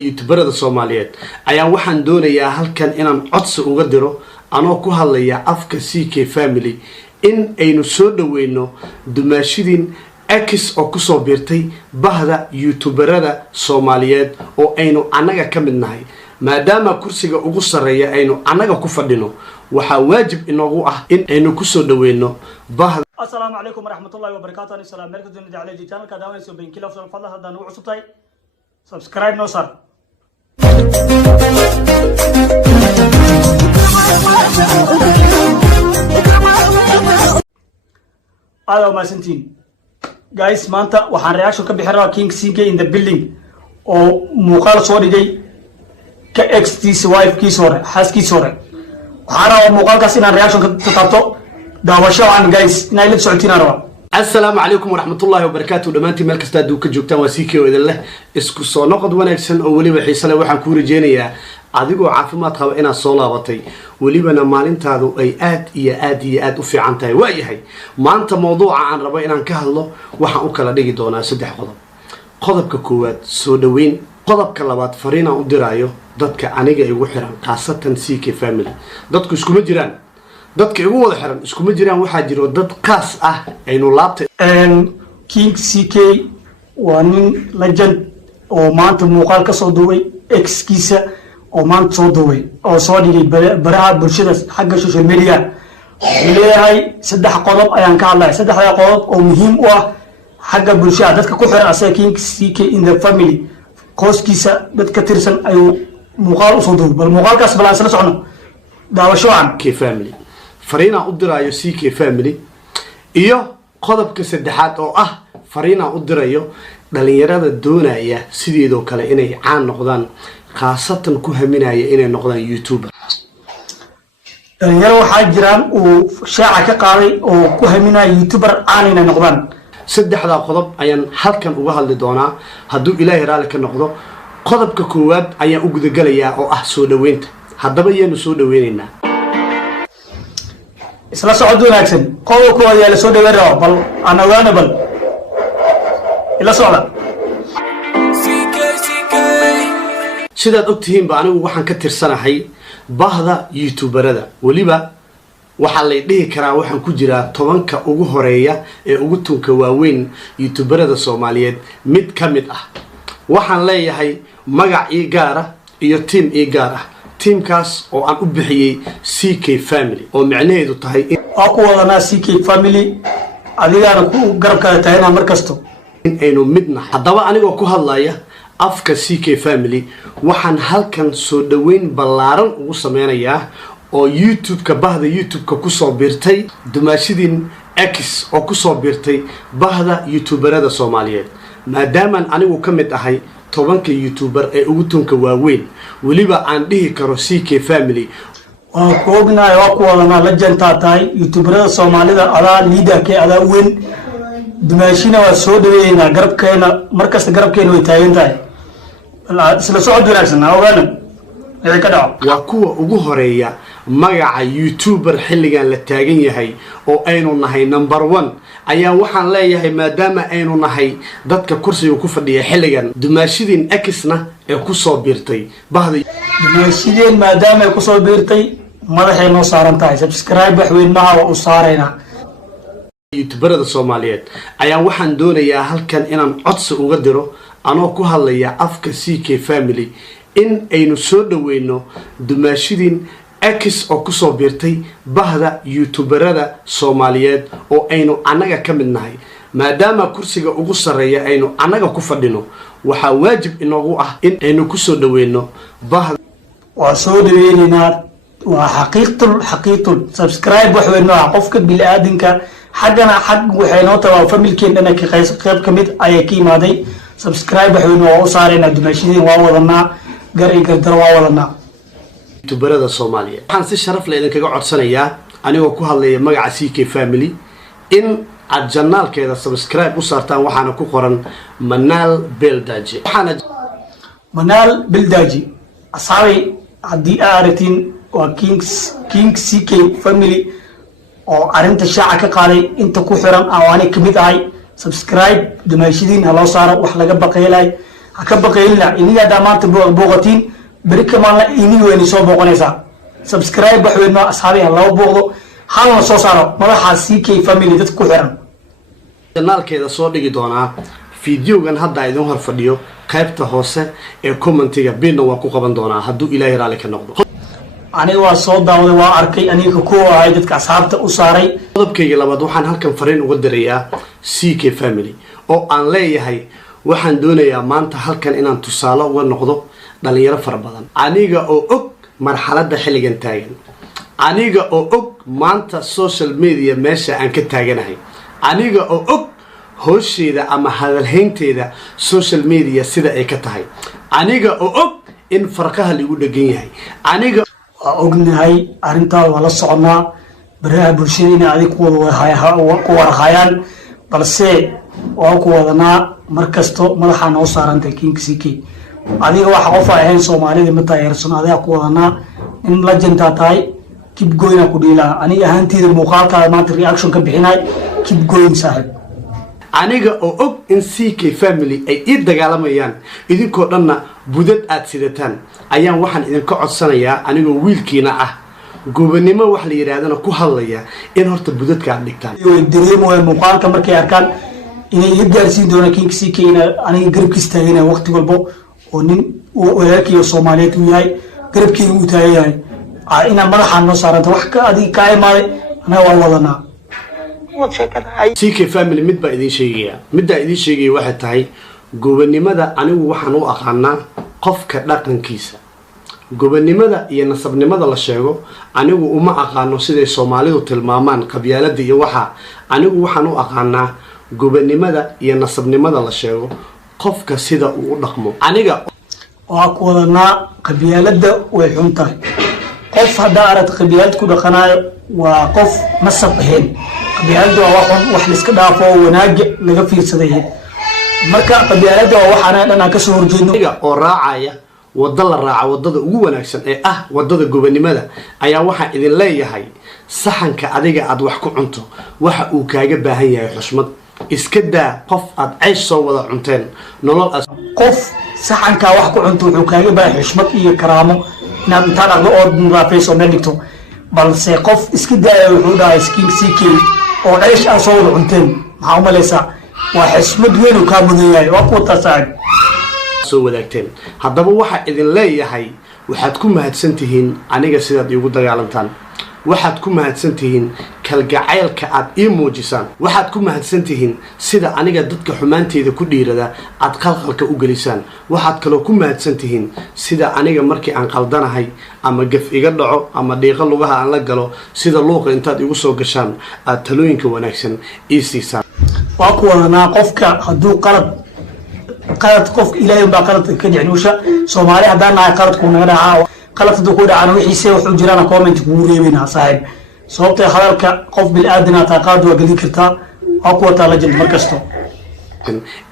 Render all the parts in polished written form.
youtuberada Soomaaliyeed ayaan waxaan doonayaa halkan inaan codsi uga diro anoo ku hadlaya afka CK family in aynu soo dhaweyno dumaashidin X oo ku soo biirtay bahda youtuberada Soomaaliyeed oo aynu anaga ka mid nahay maadaama kursiga ugu sareeya aynu anaga ku fadhino waxa waajib inoogu ah in aynu ku soo dhaweyno bahda. السلام عليكم ورحمة الله وبركاته. السلام عليكم ورحمة الله وبركاته. channel كذا وين سوبين كيلو فضل فضل هذا نوع سبتاي subscribe نو صار. هذا ما سنتين. guys ما أنت وحن reaction كبيحرة King CK in the building أو مقال صوري جاي كXT wife كي صورة حاس كي صورة. وحنا مقال كاسين reaction كتطبطو. دعوة عن جايز نايلة سعتين أروى. السلام عليكم ورحمة الله وبركاته. دمانتي ملك استاد وكجوكتان وسيكي وإذا الله اسكو نقد ونكسن أولي بحيسلا وحن كوري جينيا عاديقو عافمات خوائنا صلاواتي وليبنا مالين تادو أي آد وفي عنتاي وأيهي ما أنت موضوع عن ربينا نكهله وحن أكلا ديجي دونا سدح قضب ككوات سودوين قضب كلابات فرينا ودرايو دادك عنيقا يوحران قاسة CK family دادك اسكو مجران dadka ugu wada xiran isku ma jiraan waxa jiro dad qaas ah aynu laabtay King CK waa nin legend oo maanta muuqaal ka soo duubay X kiisa oo maanta soo duubay oo soo dhigay baraha bulshada xagga social media leeyahay saddex qodob ayaan ka hadlay saddexda qodob oo muhiim u ah xagga bulshada dadka ku xiran asay King CK in the family qoyskiisa dadka tirsan ayuu muuqaal u soo duubay bal muuqaalkaas bal isla socono daawasho aan CK family فرينا أدرايو CK family إيو قضب كسدحات أو فرينا أدرايو دليرادة دونايا سيديدو كلا إني عان نقدان خاصة كوهمينايا إني نقدان يوتيوبر دليرو حاجران وشاعة كقاري وكوهمينايا يوتيوبر عانينا نقدان سدح دا قضب أيان حالكان أغاها لدونا هدو إلهي رالك النقضو قضب ككواد أيان أقود قليا أو سودوينت هدبا يانو سودوينينا isla socod wanaagsan qowlku waa la soo dhaweeyo bal ana waana bal ila socda sidaad ogtihiin ba anigu waxaan ka tirsanahay bahda youtuberada waliba waxa la dhihi karaa waxaan ku jiraa 10ka ugu horeeya ee ugu tunka waaweyn youtuberada Soomaaliyeed mid kamid ah waxaan leeyahay magac ii gaar ah iyo team ii gaar ah teamkaas oo aan u bixiyay CK family oo macnaheedu tahay in aku wadana CK family adigana ku garabka taayna markasto in aynu midna hadaba anigoo ku hadlaya afka CK family waxaan halkan soo dhaweyn ballaaran ugu sameynayaa oo YouTube-ka bahda YouTube-ka ku soo biirtay dumaashidin X oo ku soo biirtay bahda youtuberada Soomaaliyeed maadaama anigu ka mid ahay 10ka youtuber ee ugu tunka waaweyn waliba aan dhihi karo CK family oo koobnaa oo ku wadana legend tahay youtuberada Soomaalida adaa liidarka adaa weyn dumaashina waa soo dhaweeyna garabkeena markasta garabkeena way taagan tahay isla socod wanaagsan ogaana wixii ka dhaco waa kuwa ugu horeeya magaca youtuber xilligan la taagan yahay oo aynu nahay number 1 ayaa waxaan leeyahay maadaama aynu nahay dadka kursiga ku fadhiya xilligan dumaashidin X-na ee ku soo biirtay bahda dumaashidin maadaama ay ku soo biirtay madaxay noo saaran tahay subscribe wax weyn ma aha u saarayna youtuberada Soomaaliyeed ayaa waxaan doonayaa halkan inaan codsi uga diro anoo ku hadlaya afka CK family in aynu soo dhaweyno dumaashidin X oo ku soo biirtay bahda youtuberada Soomaaliyeed oo aynu anaga ka mid nahay maadaama kursiga ugu sareeya aynu anaga ku fadhino waxa waajib inoogu ah in aynu ku soo dhaweyno bahda waa soo dhaweynina waa xaqiiqtul subscribe wax weyn waa qofka bil aadinka xagana xaq waxay noo tahay familkeena ka qayb kamid ay ka imaaday subscribe wax weyn waa u saarayna dumaashidin waa wadana gariga dar waa wadana youtuberada Soomaaliyeed waxaan si sharaf leh idin kaga codsanayaa anigoo ku hadlaya magaca CK family in aad channelkeeda subscribe u saartaan waxaana ku qoran Manal Beldaji asxaabay haddii aaratin waa King CK family oo arinta shaaca ka qaaday inta ku xiran aan kamid ahay subscribe dumaashidin ha loo saaro wax laga baqeelay haka baqaylina iniga dhamaanta booqatiin bari kamalna iniga weyn soo booqanaysaa subscribe waxweyn asxaabiga laba booqdo halna soo saaro madaxa CK family dadku ku xiran kanaalkeeda soo dhigi doonaa fiidiyogan hadda idin hor fadhiyo qaybta hoose ee commentiga bina waa ku qaban doonaa hadduu ilaahay raali ka noqdo aniga waa soo daawaday waa arkay aniga ku ahay dadka asxaabta u saaray qodobkayga labaad waxaan halkan fariin uga dirayaa CK family oo aan leeyahay waxaan doonayaa maanta halkan inaan tusaale uga noqdo dhalinyaro fara badan aniga oo og marxaladda xilligan taagan aniga oo og maanta social media meesha aan ka taaganahay aniga oo og hooshayda ama hadalhaynteeda social media sida ay ka tahay aniga oo og in farqaha lagu dhagan yahay aniga waa ognahay arrintaada waa la soconaa baraha bulshada inay adig ku warhayaan balse waa ku wadanaa markasto madaxaa noo saarantay King CK adiga waxa qof ahayn Soomaalida ma taageersan adiga ku wadanaa in la jantaa tahay kib goyna ku dhiilaa aniga ahaanteeda muuqaalka maanta reaction ka bixinay kib goyn saaxib aniga oo og in CK family ay ii dagaalamayaan idinkoo dhanna budad aad sidataan ayaan waxaan idinka codsanayaa anigoo wiilkiina ah gobanimo wax la yiraahdana ku hadlaya in horta budadka aad dhigtaan way dareemayaan muuqaalka markay arkaan inay iga gaarsiin doonaan King CK aniga garabkiisa taaganahay waqti walba oo nin walaalkii Soomaaliyeed uu yahay garabkiisa uu taagayahay ina madaxa noo saaranta wax ka adiga ka imaaday anaga waa wadanaa CK family mid baa idin sheegaya waxay tahay gobanimada anigu waxaan u aqaanaa qofka dhaqankiisa gobanimada iyo nasabnimada la sheego anigu uma aqaano siday Soomaalidu tilmaamaan qabyaalada iyo waxa anigu waxaan u aqaanaa gobanimada iyo nasabnimada la sheego qofka sida uu u dhaqmo aniga waa ku wadanaa qabyaalada way xun tahay qof hada arad qabyaalad ku dhaqanayo waa qof nasab ahayn qabyaalada waa wax la iska dhaafo wanaag laga fiirsaday marka qabyaalada waa waxana dhan ka soo horjeedno oo raacaya wada la raaca wadada ugu wanaagsan ee ah wadada gobanimada ayaa waxa idin leeyahay saxanka adiga aad wax ku cunto waxa uu kaaga baahan yahay xushmad iska daa qof aad ceysh soo wada cunteen nolol qof saxanka wax ku cunto wuxuu kaaga baahan xushmad iyo karaamo inaad intaan ardo oo nadaafayso meel dhigto balse qof iska daa wuxuu dhahay King CK oo ceysh aan soo wada cunteen maxaa u malaysaa waa xushmad weyn oo ka mudan yahay waa ku taasay soo wadaagteen haddaba waxa idin leeyahay waxaad ku mahadsantihiin aniga sidaad iigu dagaalantaan waxaad ku mahadsantihiin kalgacaylka aad ii muujisaan waxaad ku mahadsantihiin sida aniga dadka xumaanteeda ku dhiirada aad qalqalka u gelisaan waxaad kaloo ku mahadsantihiin sida aniga markii aan qaldanahay ama gaf iga dhaco ama dhiiqo lugaha aan la galo sida luuqa intaad igu soo gashaan aad talooyinka wanaagsan ii siisaan waa ku wadanaa qofka hadduu qalad qof ilaahay baa qalad ka dhicnuusha Soomaali hadaan nahay qalad ku naga dhaca qalad haduu ku dhacana wixiisa wuxuu jirana comment ku reebina saaxiib sababta hadalka qof bil aadana taqaad waa gali kartaa oo ku wata la jin markasto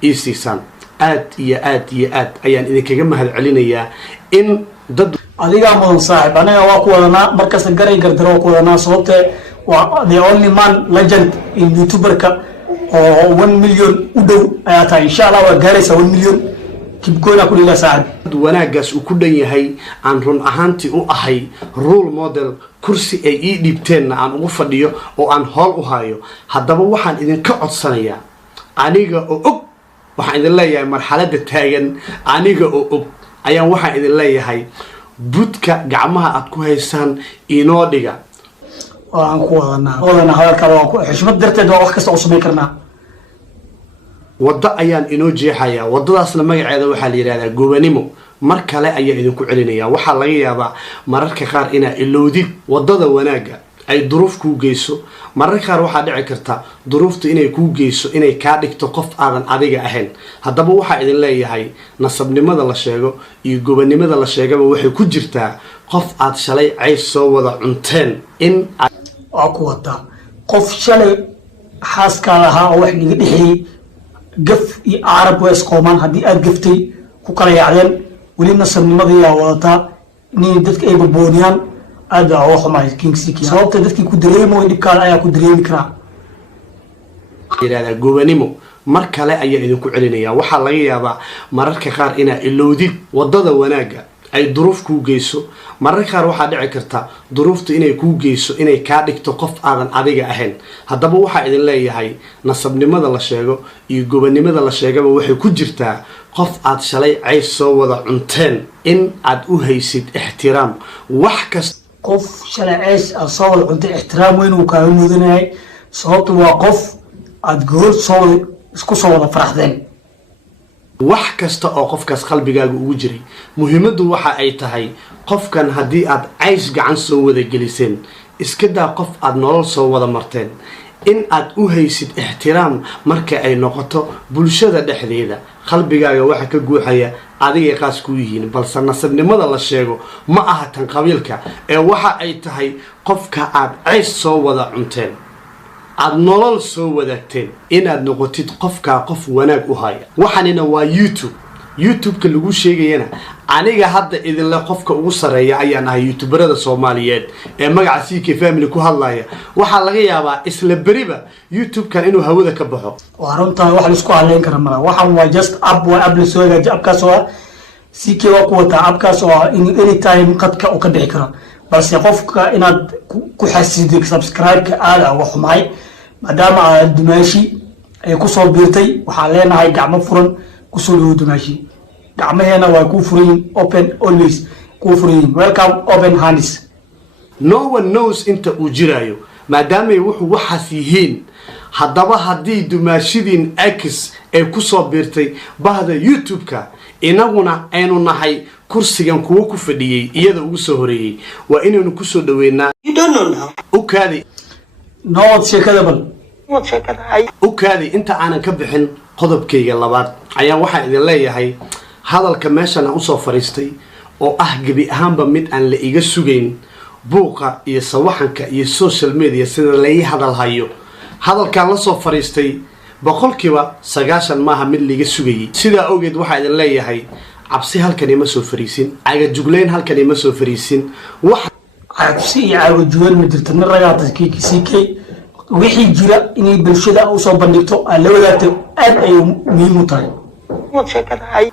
isiisan aad ayaan idinkaga mahad celinayaa in dad adiga mudan saaxiib anaga waa ku wadanaa markasta garay gardaro ku wadanaa sababta waa the only man legend in youtuberka oo 1 million u dhow ayaa tahay insha Allah waa gaaraysa 1 million kibkoona ku dhila saacad wanaagaas uu ku dhan yahay aan run ahaantii u ahay role model kursi ay ii dhiibteen aan ugu fadhiyo oo aan hool u hayo haddaba waxaan idinka codsanayaa aniga oo og waxaan idin leeyahay marxaladda taagan aniga oo og ayaan waxaan idin leeyahay budka gacmaha aad ku haysaan inoo dhiga waan ku wadanaa hadalka waa ku xushmad darteed waa wax kasta oo sameyn karnaa wada ayaan inoo jeexayaa wadadaasna magaceeda waxaa la yiraahdaa gobanimo mar kale ayaa idinku celinaya waxaa laga yaabaa mararka qaar inaa ilowdid wadada wanaaga ay duruuf ku geyso mararka qaar waxaa dhici karta duruuftu inay ku geyso inay ka dhigto qof aadan adiga ahayn haddaba waxaa idin leeyahay nasabnimada la sheego iyo gobanimada la sheegaba waxay ku jirtaa qof aad shalay ceysh soo wada cunteen in waa ku wata qof shalay xaaskaada ahaa oo wax niga dhixiyay gaf iyo arab way isqoomaan haddii aad gaftay ku kala yaacdeen weli nasabnimadii yaa wadataa inay dadka ay babooniyaan aad baa uga xumaay King CK sababta dadkii ku dareemo dhibkaada ayaa ku dareemi karaa yiraahdaa gobanimo mar kale ayaa idinku celinaya waxaa laga yaabaa mararka qaar inaa ilowdid wadada wanaaga ay duruuf kuu geyso mararka qaar waxaa dhici karta duruufta inay kuu geyso inay kaa dhigto qof aadan adiga ahayn haddaba waxaa idin leeyahay nasabnimada la sheego iyo gobonimada la sheegaba waxay ku jirtaa qof aad shalay cays soo wada cunteen in aad u haysid ixtiraam wax kasta qof shalay cays aad soo wada cuntay ixtiraam weyn uu kaaga mudanahay sababtu waa qof aad goor isku soo wada faraxdeen wax kasta oo qofkaas qalbigaaga ugu jiray muhiimadu waxa ay tahay qofkan haddii aad cays gacan soo wada geliseen iska daa qof aad nolol soo wada marteen in aad u haysid ixtiraam marka ay noqoto bulshada dhexdeeda qalbigaaga waxa ka guuxaya adigay qaas ku yihiin balse nasabnimada la sheego ma aha tan qabiilka ee waxa ay tahay qofka aad cays soo wada cunteen aad nolol soo wadaagteen inaad noqotid qofkaa qof wanaag u haya waxaanina waa youtube-ka lagu sheegayana aniga hadda idinle qofka ugu sareeya ayaan ahay youtuberada soomaaliyeed ee magaca CK Family ku hadlaya waxaa laga yaabaa isla beriba youtube-kan inuu hawada ka baxo waa runtaa wax la isku haleyn kara malaha waxaan waa just app waa app la soo hagaajiyo appkaas oo CK waa ku wataa appkaas oo anytime qadka uu ka bixi karo balse qofka inaad ku xasiday subscribe-ka aad uga xumaay maadaama aad dumaashi ay ku soo biirtay waxaa leenahay gacmo furan ku soo dhawo dumaashi gacmaheena waa ku furan open always ku furan welcome open hands no one knows inta uu jiraayo maadaama ay wuxuu waxaas yihiin haddaba haddii dumaashidin X ay ku soo biirtay bahda youtube-ka inaguna aynu nahay kursigan kuwa ku fadhiyay iyada ugu soo horeeyay waa inaynu ku soo dhaweynaa ukaadi nood sheekada bal ukaadi inta aanan ka bixin qodobkayga labaad ayaa waxaan idin leeyahay hadalka meeshan aan usoo fariistay oo ah gebi ahaanba mid aan la iga sugayn buuqa iyo sawaxanka iyo social media sida laga hadal hayo hadalkaan la soo fariistay boqolkiiba 90 maaha mid laga sugayay sidaa awgeed waxaan idin leeyahay cabsi halkan ima soo fariisin aga jugleen halkan ima soo fariisin wax cabsi iyo aga jugleen ma jirto nin ragaata CK wixii jira inay bulshada u soo bandhigto aan la wadaagto aad ay muhiim u tahay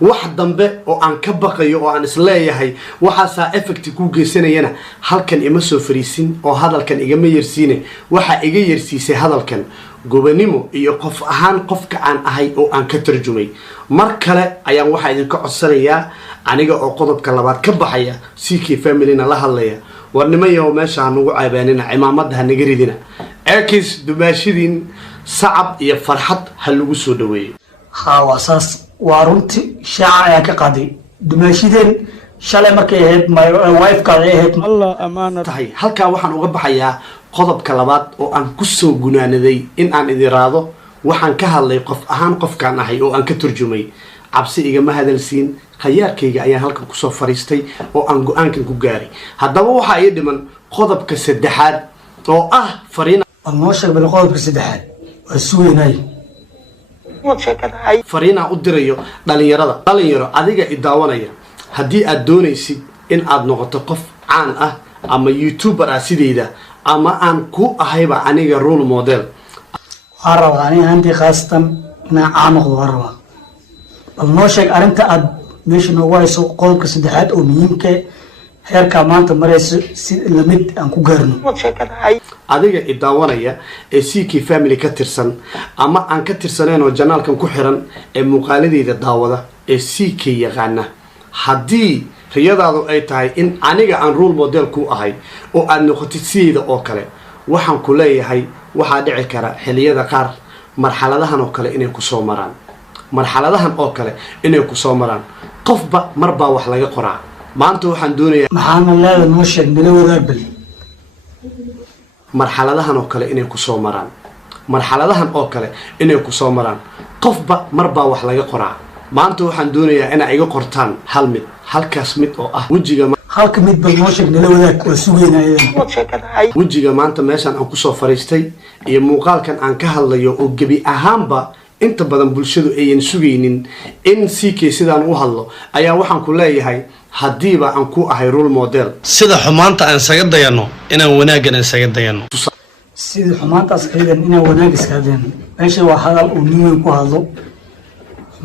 wax dambe oo aan ka baqayo oo aan isleeyahay waxaasaa effect ku geysanayana halkan ima soo fariisin oo hadalkan igama yersiine waxa iga yersiisay hadalkan gobonimo iyo qof ahaan qofka aan ahay oo aan ka tarjumay mar kale ayaan waxa idinka codsanayaa aniga oo qodobka labaad ka baxaya CK Family-na la hadlaya warnimayo meesha nagu caabaanina cimaamada naga ridina X dumaashidin sacab iyo farxad hal lagu soo dhaweeyo wasaas waa runtii shaaca ayaa ka qaaday dumaashideen shalay markay ahayd my wife-ka ay ahayd Allah amaana tahay halka waxaan uga baxayaa qodobka labaad oo aan ku soo gunaanaday in aan idin raado waxaan ka hadlay qof ahaan qofkaan ahay oo aan ka turjumay cabsi igama hadalsiin khiyaarkayga ayaan halkan ku soo fariistay oo aan go'aankan ku gaaray haddaba waxa ay dhiman qodobka saddexaad oo ah fariin noo sheeg bal qodobka saddexaad waa suuynay fariina u dirayo dhalinyaro adiga idaawanaya haddii aad doonaysid in aad noqoto qof caan ah ama youtuber ah sideyda ama aan ku ahayba aniga role model waxaan rabaa aniga hantii khaasatan inaan caan noqdo waan rabaa bal noo sheeg arrinta aad meesha noogu hayso qodobka saddexaad oo muhiimka heerka maanta marayso si lamid aan ku gaarno adiga idaawanaya ee CK Family ka tirsan ama aan ka tirsaneen oo janaalkan ku xiran ee muuqaaladeeda daawada ee CK yaqaana haddii riyadaadu ay tahay in aniga aan role model ku ahay oo aad noqotid sideyda oo kale waxaan ku leeyahay waxaa dhici kara xilliyada qaar marxaladahan oo kale inay ku soo maraan qofba marba wax laga qoraa maanta waxaan doonayaa maxaana leedahay noo sheeg nala wadaag bal marxaladahan oo kale inay ku soo maraan qofba marba wax laga qoraa maanta waxaan doonayaa inay iga qortaan halkaas mid oo ah halka mid bal noo sheeg nala wadaag waa sugeynaa wejiga maanta meeshan aan ku soo fariistay iyo muuqaalkan aan ka hadlayo oo gebi ahaanba inta badan bulshadu ayan sugaynin in CK sidaan u hadlo ayaa waxaan ku leeyahay hadiiba aan ku ahay role model sida xumaanta aan isaga dayano inaan wanaagana isaga dayano sida xumaantaas aydan inay wanaag iska hadleen meesha waa hadal uu nin weyn ku hadlo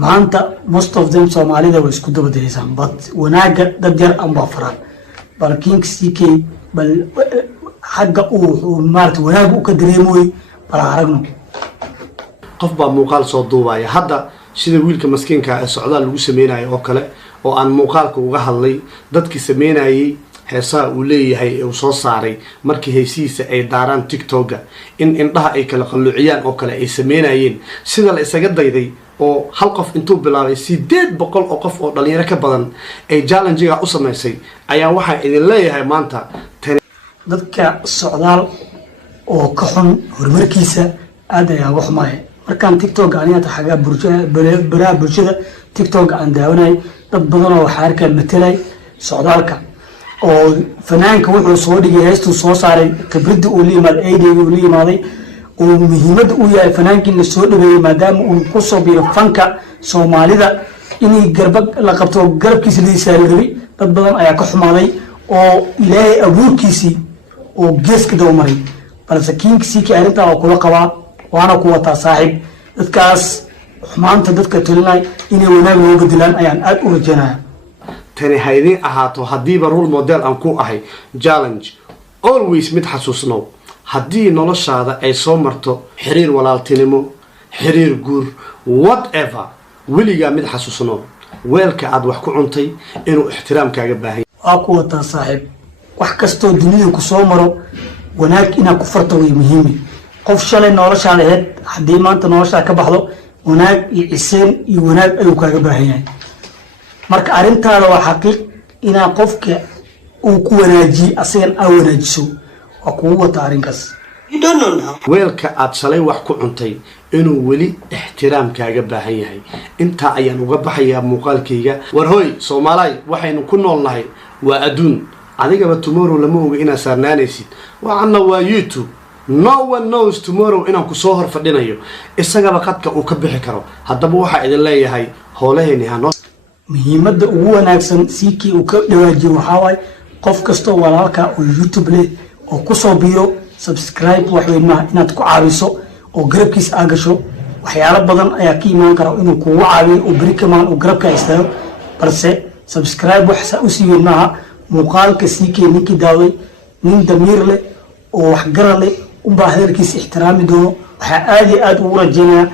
maanta most of them Soomaalida way isku dabadaysaan but wanaaga dad yar amba faraan bal King CK bal xagga uu maartay wanaag uu ka dareemoy bal aragno qof baa muuqaal soo duubaya hadda sida wiilka maskiinka ee socdaal lagu sameeyay oo kale oo aan muuqaalka uga hadlay dadkii sameeyay heesaa uu leeyahay ee uu soo saaray markii heesiisa ay daaraan TikTok in indhaha ay kala qalluuciyaan oo kale ay sameeyeen sida la isaga dayday oo hal qof intuu bilaabay 800 oo qof oo dhalinyaro ka badan ay challenge-ga u sameysay ayaa waxa idin leeyahay maanta dadka socdaal oo ka xun horumarkiisa aad ayaan wax maahay markaan TikTok aniga taxaga bulshada TikTok aan daawanay dad badan oo xaarka metelay socdaalka oo fanaanka wuxuu soo dhigay heestuu soo saaray khibrada uu leeyahay aydeedu uu leeyahay oo muhiimada uu yahay fanaankii la soo dhaweeyay maadaama uu ku soo biiro fanka Soomaalida inay garba la qabto garabkiisa la saaray dad badan ayaa ka xumaaday oo ilaahay abuurkiisii oo geeska dawmaray balse King CK arinta oo kula qabaa waana kuwa taa saaxiib dadkaas xumaanta dadka tulinay inay wanaag loo bedelaan ayaan aad u rajaynayaa tani haydin ahaato hadiiba role model aan ku ahay challenge always mid xasuusno hadii noloshaada ay soo marto xiriir walaaltinimo xiriir guur whatever weliga mid xasuusno weelka aad wax ku cuntay inuu ixtiraamkaaga baahan waa kuwa taa saaxiib wax kasto dunida ku soo maro wanaag ina ku farto way muhiim qof shalay noloshaada heed hadii maanta noloshaada ka baxdo wanaag iyo iseen iyo wanaag ay kaaga baahan yahay marka arintaada waa xaqiiq ina qofka uu ku wanaaji asagan aa wanaajiso waa kuwa wata arinkaas weelka aad shalay wax ku cuntay inuu weli ixtiraamkaaga baahan yahay inta ayaan uga baxayaa muuqaalkayga war hooy Soomaaliya waxaynu ku noolnahay waa adduun adigaba tomorrow lama oga inaad saarnaanaysid waxana waa YouTube no one knows tomorrow inaan ku soo hor fadhinayo isagaba qadka uu ka bixi karo haddaba waxa idin leeyahay hooleheeni hano muhiimada ugu wanaagsan CK uu ka dhawaajiyo waxa way qof kasto walaalka oo YouTube leh oo ku soo biiro subscribe wax weyn ma inaad ku caawiso oo garabkiis aa gasho waxyaalo badan ayaa ka imaan kara inuu kugu caawiyo oo bari kamaan oo garabka istaago balse subscribe wax sa u siiyeen maaha muuqaalka CK ninkii daaway nin damiir leh oo wax garan leh u baahdalkiis ixtiraami doono waxa aad ugu rajaynayaa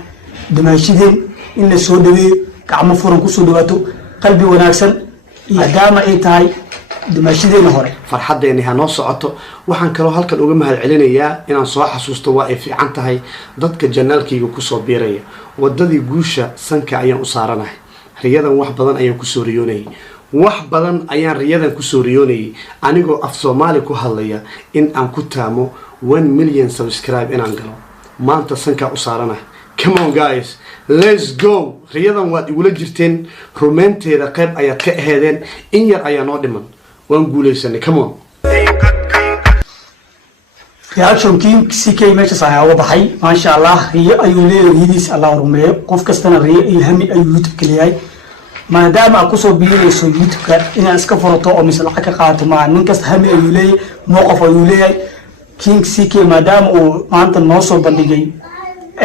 damaashideen in la soo dhaweeyo gacmo furan ku soo dhawaato qalbi wanaagsan maadaama ay tahay damaashideen hore farxadeeni ha noo socoto waxaan kaloo halkan uga mahad celinayaa inaan soo xasuusto waa ay fiican tahay dadka janaalkayga ku soo biiraya wadadii guusha sanka ayaan u saaranahay riyadan wax badan ayaan ku soo riyoonayay wax badan ayaan riyadan ku soo riyoonayay anigoo af Soomaali ku hadlaya in aan ku taamo 1 million subscribe inaan galo maanta sanka u saaranahay come on guys let's go riyadan waad igula jirteen rumeynteeda qayb ayaad ka aheedeen in yar ayaa noo dhiman waan guuleysanay come on reaction King CK meesha saaya baxay ma sha Allah riyo ayuu leeyahay yidis Allah rumeeyo qof kastana riyo ilhami ayuu YouTube kaleeyay maadaama ku soo biirayso YouTube-ka ina iska furato oo misal ka qaato ma nin kasta hami ayuu leeyahay mowqif ayuu leeyahay King CK maadaama uu maanta noo soo bandhigay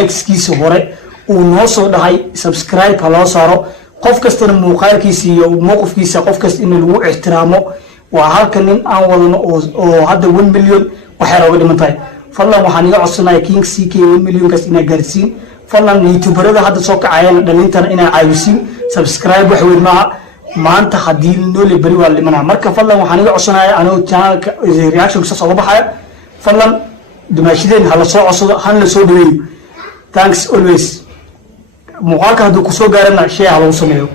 exkiisa hore uu noo soo dhahay subscribe ha loo saaro qof kastana muuqaalkiisa iyo mowqifkiisa qof kasta in lagu ixtiraamo waa halkan nin aan wadano oo hadda 1 million waxa rooga dhimantay fadlan waxaan iga codsanayaa King CK 1 million kaas ina gaarsiin fadlan YouTuberada hadda soo kacayaan dhalintana ina caawisiin subscribe wax weyn ma maanta hadii noole bari waa limana marka fadlan waxaan iga codsanayaa anoo channelka reaction ka soo baxaya fadlan dumaashideen hala soo codsado han la soo dhaweeyo thanks always muuqaalka haduu ku soo gaarana shay ha lagu sameeyo